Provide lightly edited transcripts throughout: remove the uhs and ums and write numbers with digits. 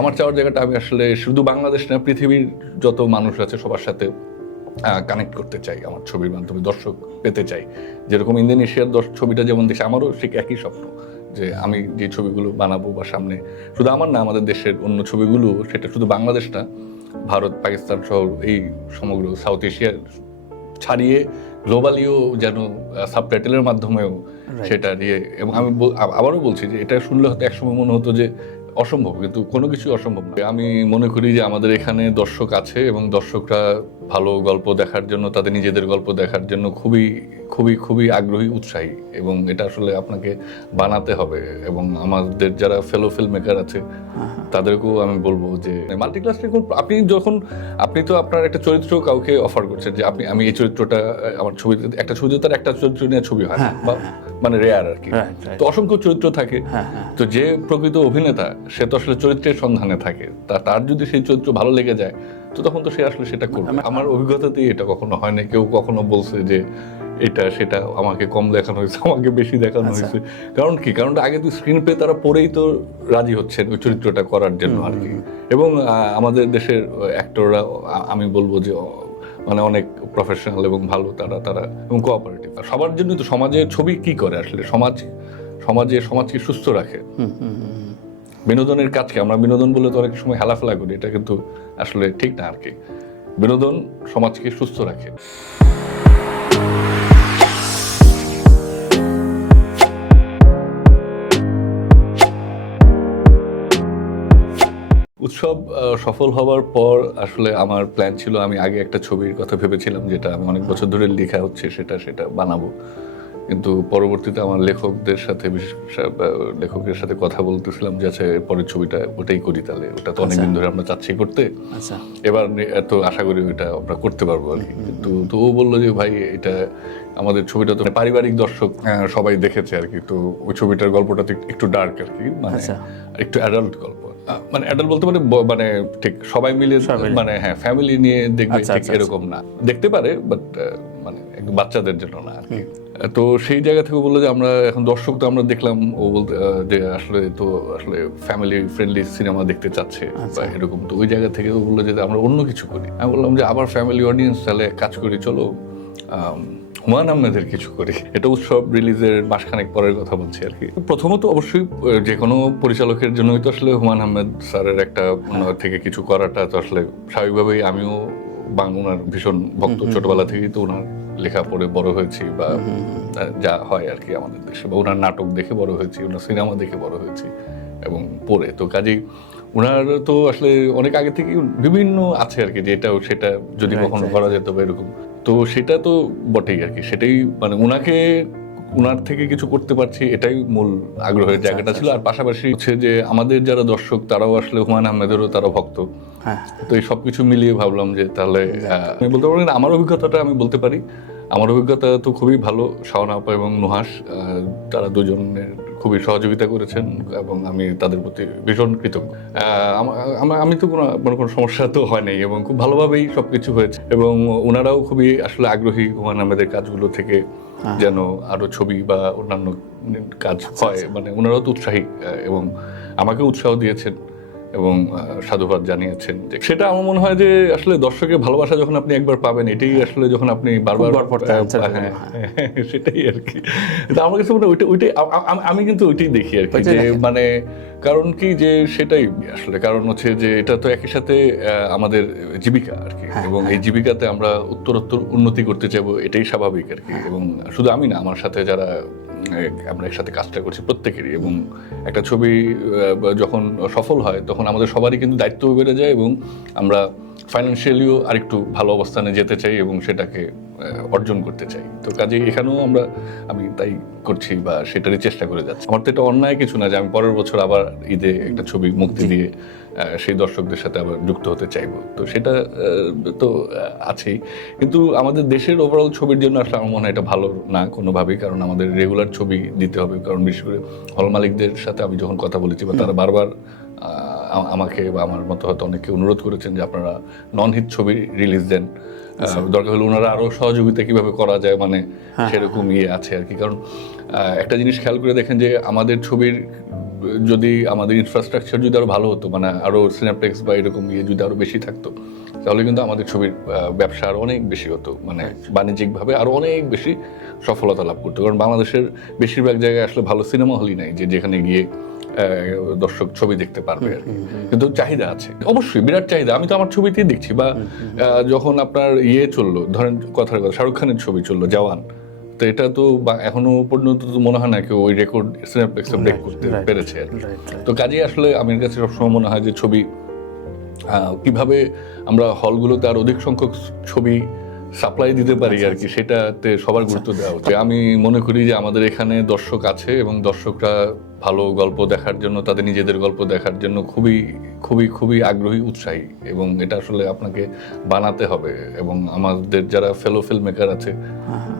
আমার চাওয়ার জায়গাটা আমি আসলে শুধু বাংলাদেশ না, পৃথিবীর যত মানুষ আছে সবার সাথে কানেক্ট করতে চাই, আমার ছবির মাধ্যমে দর্শক পেতে চাই। যেরকম ইন্দোনেশিয়ার ছবিটা যেমন দেখছি, আমারও ঠিক একই স্বপ্ন যে আমি যে ছবিগুলো বানাবো বা সামনে শুধু আমার না, আমাদের দেশের অন্য ছবিগুলো, সেটা শুধু বাংলাদেশ না, ভারত পাকিস্তান সহ এই সমগ্র সাউথ এশিয়া ছাড়িয়ে গ্লোবালিও যেন সাবটাইটেলের মাধ্যমেও সেটা নিয়ে। এবং আমি আবারও বলছি যে এটা শুনলে হয়তো একসময় মনে হতো যে অসম্ভব, কিন্তু কোনো কিছু অসম্ভব না। আমি মনে করি যে আমাদের এখানে দর্শক আছে এবং দর্শকরা ভালো গল্প দেখার জন্য, তাদের নিজেদের গল্প দেখার জন্য খুবই খুবই খুবই আগ্রহী, উৎসাহী, এবং এটা আসলে আপনাকে বানাতে হবে। এবং আমাদের যারা ফেলো ফিল্ম মেকার আছে তাদেরকেও আমি বলবো যে মাল্টিক্লাস, আপনি যখন আপনি তো আপনার একটা চরিত্র কাউকে অফার করছেন যে আমি এই চরিত্রটা আমার ছবিতে, একটা ছবিতে তার একটা চরিত্র নিয়ে ছবি হয় না, বা মানে রেয়ার আর কি। তো অসংখ্য চরিত্র থাকে, তো যে প্রকৃত অভিনেতা সে তো আসলে চরিত্রের সন্ধানে থাকে, তার যদি সেই চরিত্র ভালো লেগে যায় তো তখন তো সে আসলে সেটা করবে। আমার অভিজ্ঞতাতেই এটা কখনো হয় না কেউ কখনো বলছে যে এটা সেটা আমাকে কম দেখানো হয়েছে, আমাকে বেশি দেখানো হয়েছে। কারণ কি? কারণ আগে তো স্ক্রিন প্লে তারা পড়েই তো রাজি হচ্ছেন ওই চরিত্রটা করার জন্য আর কি। এবং আমাদের দেশের অ্যাক্টররা আমি বলবো যে মানে অনেক প্রফেশনাল এবং ভালো, তারা এবং কোঅপারেটিভ। সবার জন্য তো সমাজে ছবি কি করে আসলে, সমাজকে সুস্থ রাখে। বিনোদনের কাজকে আমরা বিনোদন বলে তো অনেক সময় হেলাফেলা করি, এটা কিন্তু আসলে ঠিক না আর কি। বিনোদন সমাজকে সুস্থ রাখে। উৎসব সফল হওয়ার পর আসলে আমার প্ল্যান ছিল, আমি আগে একটা ছবির কথা ভেবেছিলাম যেটা আমি অনেক বছর ধরে লেখা হচ্ছে, সেটা বানাবো। কিন্তু পরবর্তীতে আমার লেখকদের সাথে কথা বলতেছিলাম যে আচ্ছা পরের ছবিটা ওটাই করি, তাহলে ওটা তো অনেকদিন ধরে আমরা চাচ্ছি করতে, এবার এত আশা করি ওইটা আমরা করতে পারবো আর কি। তো ও বললো যে ভাই এটা আমাদের ছবিটা তো পারিবারিক দর্শক সবাই দেখেছে আর কি, তো ওই ছবিটার গল্পটা তো একটু ডার্ক আর কি, মানে একটু অ্যাডাল্ট গল্প, মানে অ্যাডাল্ট বলতে মানে ঠিক সবাই মিলে, মানে হ্যাঁ ফ্যামিলি নিয়ে দেখবে ঠিক এরকম না, দেখতে পারে বাট মানে একদম বাচ্চাদের জন্য না আর কি। তো সেই জায়গা থেকে বললো যে আমরা এখন দর্শক তো আমরা দেখলাম, ও বলতে যে আসলে ফ্যামিলি ফ্রেন্ডলি সিনেমা দেখতে চাচ্ছে বা এরকম। তো ওই জায়গা থেকে ও বললো যে আমরা অন্য কিছু করি। আমি বললাম যে আবার ফ্যামিলি অডিয়েন্স, তাহলে কাজ করি, চলো হুমায়ূন আহমেদের কিছু করি। এটা উৎসব রিলিজের মাসখানেক পরের কথা বলছি আর কি। প্রথমত অবশ্যই যে কোনো পরিচালকের জন্যই তো আসলে হুমায়ূন আহমেদ স্যারের একটা থেকে কিছু করাটা তো আসলে স্বাভাবিকভাবেই, আমিও ওনার ভীষণ ভক্ত, ছোটবেলা থেকেই তো ওনার লেখা পড়ে বড় হয়েছি, বা যা হয় আর কি আমাদের দেশে, বা ওনার নাটক দেখে বড় হয়েছি, ওনার সিনেমা দেখে বড় হয়েছি এবং পড়ে। তো কাজেই ওনার তো আসলে অনেক আগে থেকে বিভিন্ন আছে আর কি, যে এটাও সেটা যদি কখনো করা যেত বা এরকম, তো সেটা তো বটেই আর কি। সেটাই মানে ওনার থেকে কিছু করতে পারছি, এটাই মূল আগ্রহের জায়গাটা ছিল। আর পাশাপাশি হচ্ছে যে আমাদের যারা দর্শক তারাও আসলে হুমায়ূন আহমেদেরও তারা ভক্ত, তো এই সবকিছু মিলিয়ে ভাবলাম যে তাহলে আমি বলতে পারি আমার অভিজ্ঞতাটা আমি বলতে পারি। আমার অভিজ্ঞতা তো খুবই ভালো, শাওন আপা এবং নুহাস তারা দুজনের খুবই সহযোগিতা করেছেন এবং আমি তাদের প্রতি ভীষণ কৃতজ্ঞ। আমি তো কোনো সমস্যা তো হয় নাই এবং খুব ভালোভাবেই সবকিছু হয়েছে, এবং ওনারাও খুবই আসলে আগ্রহী হুমায়ূন আহমেদের কাজগুলো থেকে যেন আরো ছবি বা অন্যান্য কাজ হয়, মানে ওনারাও তো উৎসাহী এবং আমাকে উৎসাহ দিয়েছেন এবং সাধুবাদ জানিয়েছেন। সেটা আমার মনে হয় যে আসলে দর্শকের ভালোবাসা যখন আপনি একবার পাবেন, এটাই আসলে যখন আপনি বারবার সেটাই আর কি। আমার কাছে মনে হয় ওইটাই, আমি কিন্তু ওইটাই দেখি আর কি, যে মানে কারণ কি যে সেটাই আসলে কারণ হচ্ছে যে এটা তো একই সাথে আমাদের জীবিকা আর কি, এবং এই জীবিকাতে আমরা উত্তরোত্তর উন্নতি করতে চাইবো, এটাই স্বাভাবিক আর কি। এবং শুধু আমি না, আমার সাথে যারা আমরা একসাথে কাজটা করছি প্রত্যেকেরই, এবং একটা ছবি যখন সফল হয় তখন আমাদের সবারই কিন্তু দায়িত্ব বেড়ে যায়, এবং আমরা ফাইন্যান্সিয়ালিও আরেকটু ভালো অবস্থানে যেতে চাই এবং সেটাকে অর্জন করতে চাই। তো কাজে এখানেও আমি তাই করছি বা সেটারই চেষ্টা করে যাচ্ছি। আমার তো এটা অন্যায় কিছু না যে আমি পরের বছর আবার ঈদে একটা ছবি মুক্তি দিয়ে সেই দর্শকদের সাথে আবার যুক্ত হতে চাইবো, তো সেটা তো আছেই। কিন্তু আমাদের দেশের ওভারঅল ছবির জন্য আসলে আমার মনে হয় এটা ভালো না কোনোভাবেই, কারণ আমাদের রেগুলার ছবি দিতে হবে। কারণ বিশেষ করে হল মালিকদের সাথে আমি যখন কথা বলেছি, বা তারা বারবার আমাকে বা আমার মতো হয়তো অনেকে অনুরোধ করেছেন যে আপনারা নন হিট ছবি রিলিজ দেন, দরকার হলে ওনারা আরো সহযোগিতা কিভাবে করা যায়, মানে সেরকম আছে আর কি। কারণ একটা জিনিস খেয়াল করে দেখেন যে আমাদের ছবির যদি আমাদের ইনফ্রাস্ট্রাকচার যদি আরো ভালো হতো, মানে আরো সিনেপ্লেক্স বা এরকম যদি আরো বেশি থাকতো, তাহলে কিন্তু আমাদের ছবির ব্যবসা আরো অনেক বেশি হতো, মানে বাণিজ্যিকভাবে আরো অনেক বেশি সফলতা লাভ করতো। কারণ বাংলাদেশের বেশিরভাগ জায়গায় আসলে ভালো সিনেমা হলই নাই যেখানে গিয়ে দর্শক ছবি দেখতে পারবে আর কি। কিন্তু চাহিদা আছে, অবশ্যই বিরাট চাহিদা। আমি তো আমার ছবিতেই দেখছি, বা যখন আপনার চললো, ধরেন কথার কথা শাহরুখ খানের ছবি চললো জওয়ান, তো এটা তো এখনো পর্যন্ত তো মনে হয় না কেউ ওই রেকর্ড সিনেপ্লেক্সে ব্রেক করতে পেরেছে আর কি। তো কাজেই আসলে আমার কাছে সবসময় মনে হয় যে ছবি কিভাবে আমরা হলগুলোতে আর অধিক সংখ্যক ছবি সাপ্লাই দিতে পারি আর কি, সেটাতে সবার গুরুত্ব দেওয়া উচিত। আমি মনে করি যে আমাদের এখানে দর্শক আছে এবং দর্শকরা ভালো গল্প দেখার জন্য, তাদের নিজেদের গল্প দেখার জন্য খুবই খুবই খুবই আগ্রহী, উৎসাহী, এবং এটা আসলে আপনাকে বানাতে হবে। এবং আমাদের যারা ফেলো ফিল্ম মেকার আছে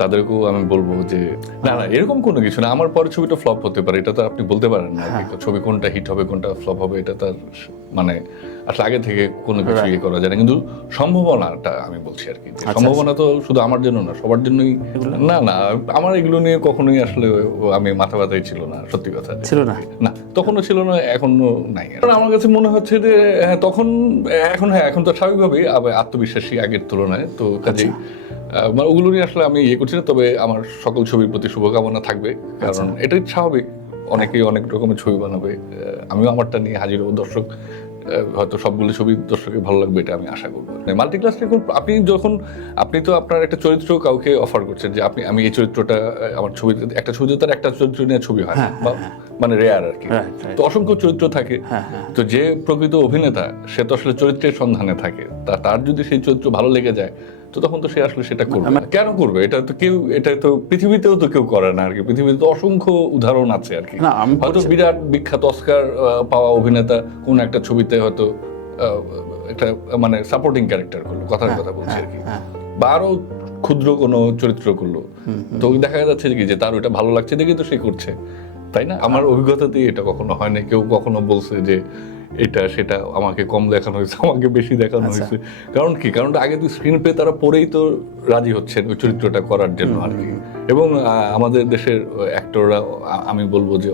তাদেরকেও আমি বলবো যে না এরকম কোনো কিছু না, আমার পরে ছবিটা ফ্লপ হতে পারে, এটা তো আপনি বলতে পারেন না ছবি কোনটা হিট হবে কোনটা ফ্লপ হবে, এটা তার মানে আসলে আগে থেকে কোনো কিছু করা যায় না। কিন্তু সম্ভাবনাটা আমি বলছি আর কি, সম্ভাবনা তো শুধু আমার জন্য না, সবার জন্যই। না না, আমার এগুলো নিয়ে কখনোই আসলে আমি মাথা ব্যথাই ছিল না, সত্যি কথা ছিল না, না তখনও ছিল না, এখনো নাই। কারণ আমার কাছে মনে হচ্ছে যে তখন এখন তো স্বাভাবিকভাবেই আত্মবিশ্বাসী আগের তুলনায়, তো কাজেই মানে ওগুলো নিয়ে আসলে আমি করছি না। তবে আমার সকল ছবির প্রতি শুভকামনা থাকবে, কারণ এটাই স্বাভাবিক, অনেকেই অনেক রকমের ছবি বানাবে, আমিও আমারটা নিয়ে হাজির হব। দর্শক হয়তো সবগুলো ছবি দর্শকের ভালো লাগবে, এটা আমি আশা করবো। মাল্টিক্লাস আপনি তো আপনার একটা চরিত্র কাউকে অফার করছেন যে আমি এই চরিত্রটা আমার ছবিতে, একটা ছবিতে তার একটা চরিত্র নিয়ে ছবি হয় মানে রেয়ার আর কি, তো অসংখ্য চরিত্র থাকে। তো যে প্রকৃত অভিনেতা সে তো আসলে চরিত্রের সন্ধানে থাকে, তার যদি সেই চরিত্র ভালো লেগে যায় তো তখন তো সে আসলে সেটা করবে। কেন করবে? এটা তো পৃথিবীতেও তো কেউ করে না আর কি, পৃথিবীতে তো অসংখ্য উদাহরণ আছে আর কি। হয়তো বিরাট বিখ্যাত অস্কার পাওয়া অভিনেতা কোন একটা ছবিতে হয়তো একটা মানে সাপোর্টিং ক্যারেক্টার করলো, কথার কথা বলছি আর কি, বা আরো ক্ষুদ্র কোনো চরিত্র করলো, তো দেখা যাচ্ছে কি যে তার ওইটা ভালো লাগছে দেখে তো সে করছে, তাই না? আমার অভিজ্ঞতাতেই এটা কখনো হয় না কেউ কখনো বলছে যে এটা সেটা আমাকে কম দেখানো হয়েছে, আমাকে বেশি দেখানো হয়েছে। কারণ আগে তো স্ক্রিন প্লে তারা পড়েই তো রাজি হচ্ছেন ওই চরিত্রটা করার জন্য আর কি। এবং আমাদের দেশের অ্যাক্টররা আমি বলবো যে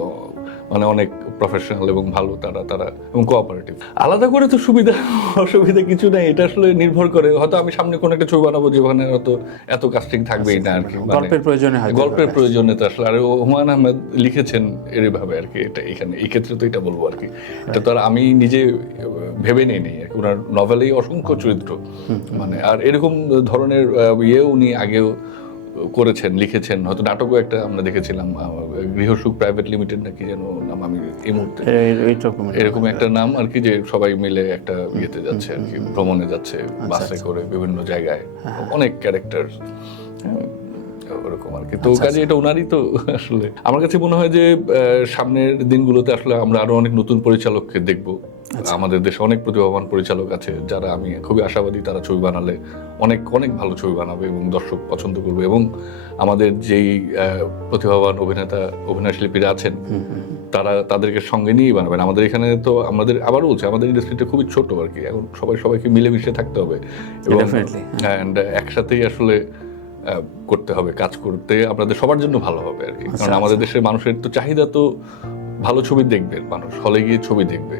মানে অনেক প্রফেশনাল এবং ভালো, তারা এবং কোঅপারেটিভ। আলাদা করে তো সুবিধা অসুবিধা কিছু নাই, এটা আসলে নির্ভর করে, হয়তো আমি সামনে কোনো একটা ছবি বানাবো যেখানে হয়তো এত কাস্টিং থাকবেই না আর কি, গল্পের প্রয়োজনে তো আসলে। আর হুমায়ুন আহমেদ লিখেছেন এরভাবে আর কি, এটা এখানে এই ক্ষেত্রে তো এটা বলবো আর কি, এটা তো আর আমি নিজে ভেবে নেই আর কি, ওনার নভেলেই অসংখ্য চরিত্র, মানে আর এরকম ধরনের উনি আগেও করেছেন, লিখেছেন, হয়তো নাটকও একটা আমরা দেখেছিলাম, গৃহসুখ প্রাইভেট লিমিটেড নাকি যেন নাম, আমি এই মুহূর্তে এরকম একটা নাম আর কি, যে সবাই মিলে একটা ইয়েতে যাচ্ছে আর কি, ভ্রমণে যাচ্ছে বাসে করে বিভিন্ন জায়গায়, অনেক ক্যারেক্টার ওরকম আর কি। তো কাজে এটা ওনারই তো আসলে আমার কাছে মনে হয় যে সামনের দিনগুলোতে আসলে আমরা আরো অনেক নতুন পরিচালককে দেখবো। আমাদের দেশে অনেক প্রতিভাবান পরিচালক আছে যারা, আমি খুবই আশাবাদী তারা ছবি বানালে অনেক অনেক ভালো ছবি বানাবে এবং দর্শক পছন্দ করবে। এবং আমাদের যেই প্রতিভাবান অভিনয় শিল্পীরা আছেন তাদেরকে সঙ্গে নিয়েই বানাবেন। আমাদের এখানে তো আবারও বলছি, আমাদের ইন্ডাস্ট্রিটা খুবই ছোট আর কি, এখন সবাইকে মিলেমিশে থাকতে হবে এবং একসাথেই আসলে করতে হবে, কাজ করতে আপনাদের সবার জন্য ভালো হবে আর কি। কারণ আমাদের দেশের মানুষের তো চাহিদা তো ভালো ছবি দেখবে, মানুষ হলে গিয়ে ছবি দেখবে,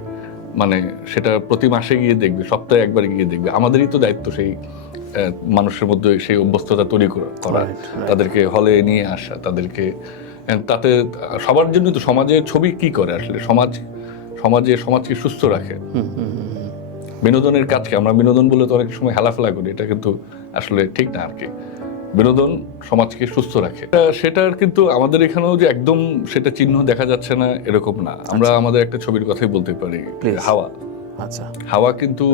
মানে সেটা প্রতি মাসে গিয়ে দেখবে, সপ্তাহে একবার গিয়ে দেখবে। আমাদেরই তো দায়িত্ব সেই মানুষের মধ্যে সেই অভ্যস্ততা তৈরি করা, তাদেরকে হলে নিয়ে আসা, তাদেরকে তাতে সবার জন্য তো সমাজের ছবি কি করে আসলে, সমাজকে সুস্থ রাখে, বিনোদনের কাজকে আমরা বিনোদন বলে তো অনেক সময় হেলাফেলা করি, এটা কিন্তু আসলে ঠিক না আর কি। বিনোদন সমাজকে সুস্থ রাখে, সেটার কিন্তু আমাদের এখানেও যে একদম সেটা চিহ্ন দেখা যাচ্ছে না এরকম না। আমরা আমাদের একটা ছবির কথাই বলতে পারি, হাওয়া। হাওয়া কিন্তু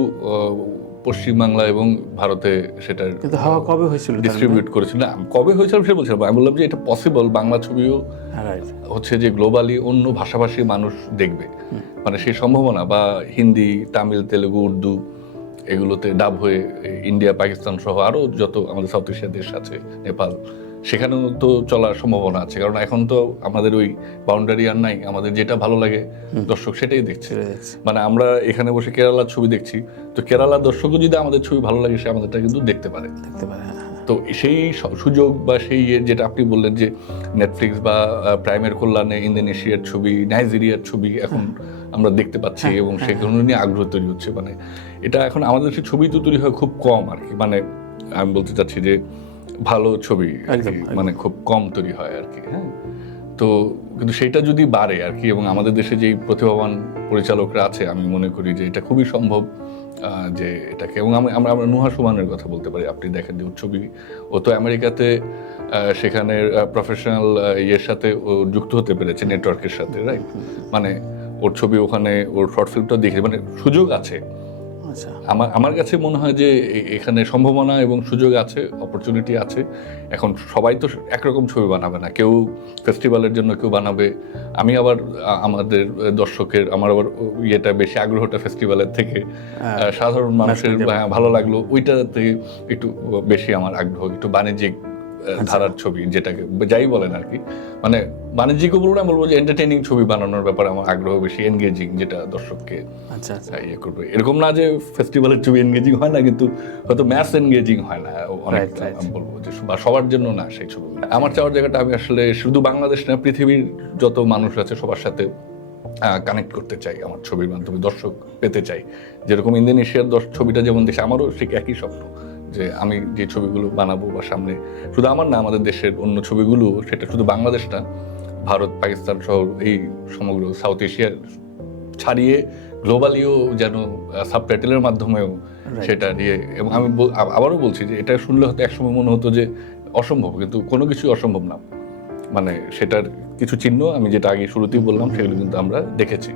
পশ্চিমবাংলা এবং ভারতে সেটা হাওয়া কবে হয়েছিল, ডিস্ট্রিবিউট করেছিল না, কবে হয়েছিল সে বলছিলাম। আমি বললাম যে এটা পসিবল, বাংলা ছবিও হচ্ছে যে গ্লোবালি অন্য ভাষাভাষী মানুষ দেখবে, মানে সেই সম্ভাবনা, বা হিন্দি, তামিল, তেলেগু, উর্দু এগুলোতে ডাব হয়ে ইন্ডিয়া, পাকিস্তান সহ আরো যত আমাদের সাউথ এশিয়ার দেশ আছে, নেপাল, সেখানেও তো চলার সম্ভাবনা আছে। কারণ এখন তো আমাদের ওই বাউন্ডারি আর নাই, আমাদের যেটা ভালো লাগে দর্শক সেটাই দেখছে। মানে আমরা এখানে বসে কেরালার ছবি দেখছি, তো কেরালার দর্শকও যদি আমাদের ছবি ভালো লাগে সে আমাদেরটা কিন্তু দেখতে পারে। তো সেই সুযোগ বা সেই যেটা আপনি বললেন যে নেটফ্লিক্স বা প্রাইমের কল্যাণে ইন্দোনেশিয়ার ছবি, নাইজেরিয়ার ছবি এখন আমরা দেখতে পাচ্ছি এবং সেগুলো নিয়ে আগ্রহ তৈরি হচ্ছে। মানে এটা এখন আমাদের দেশে ছবি তো তৈরি হয় খুব কম আর কি, মানে আমি বলতে চাচ্ছি যে ভালো ছবি মানে খুব কম তৈরি হয় আর কি। হ্যাঁ, তো কিন্তু সেটা যদি বাড়ে আর কি, এবং আমাদের দেশে যেই প্রতিভাবান পরিচালকরা আছে, আমি মনে করি যে এটা খুবই সম্ভব যে এটাকে, এবং আমরা আমরা নুহা সুমনের কথা বলতে পারি। আপনি দেখেন যে ওর ছবি, ও তো আমেরিকাতে সেখানে প্রফেশনাল ইয়ের সাথে ও যুক্ত হতে পেরেছে, নেটওয়ার্কের সাথে, রাইট? মানে ওর ছবি ওখানে, ওর শর্ট ফিল্মটা দেখে, মানে সুযোগ আছে। আমার কাছে মনে হয় যে এখানে সম্ভাবনা এবং সুযোগ আছে, অপরচুনিটি আছে। এখন সবাই তো একরকম ছবি বানাবে না, কেউ ফেস্টিভ্যালের জন্য কেউ বানাবে। আমি আবার আমাদের দর্শকের, আমার আবার ইয়েটা বেশি, আগ্রহটা ফেস্টিভ্যালের থেকে সাধারণ মানুষের ভালো লাগলো ওইটাতে একটু বেশি আমার আগ্রহ, একটু বাণিজ্যিক ধারার ছবি, যেটাকে যাই বলেন আর কি। মানে বাণিজ্যিকও বলবো না, বলবো যে এন্টারটেইনিং ছবি বানানোর ব্যাপারে আমার আগ্রহ বেশি, এনগেজিং, যেটা দর্শককে ইয়ে করবে। এরকম না যে ফেস্টিভ্যালের ছবি এনগেজিং হয় না, কিন্তু হয়তো ম্যাস এনগেজিং হয় না অনেক, আমি বলবো যে বা সবার জন্য না সেই ছবি। আমার চাওয়ার জায়গাটা, আমি আসলে শুধু বাংলাদেশ না, পৃথিবীর যত মানুষ আছে সবার সাথে কানেক্ট করতে চাই আমার ছবির মাধ্যমে, দর্শক পেতে চাই। যেরকম ইন্দোনেশিয়ার ছবিটা যেমন দেখে, আমারও ঠিক একই স্বপ্ন যে আমি যে ছবিগুলো বানাবো বা সামনে, শুধু আমার না, আমাদের দেশের অন্য ছবিগুলো, সেটা শুধু বাংলাদেশ না, ভারত, পাকিস্তান সহ এই সমগ্র সাউথ এশিয়ার ছাড়িয়ে গ্লোবালিও যেন সাবটাইটেলের মাধ্যমেও সেটা নিয়ে। এবং আমি আবারও বলছি যে এটা শুনলে হয়তো একসময় মনে হতো যে অসম্ভব, কিন্তু কোনো কিছুই অসম্ভব না। মানে সেটার কিছু চিহ্ন, আমি যেটা আগে শুরুতেই বললাম, সেগুলো কিন্তু আমরা দেখেছি।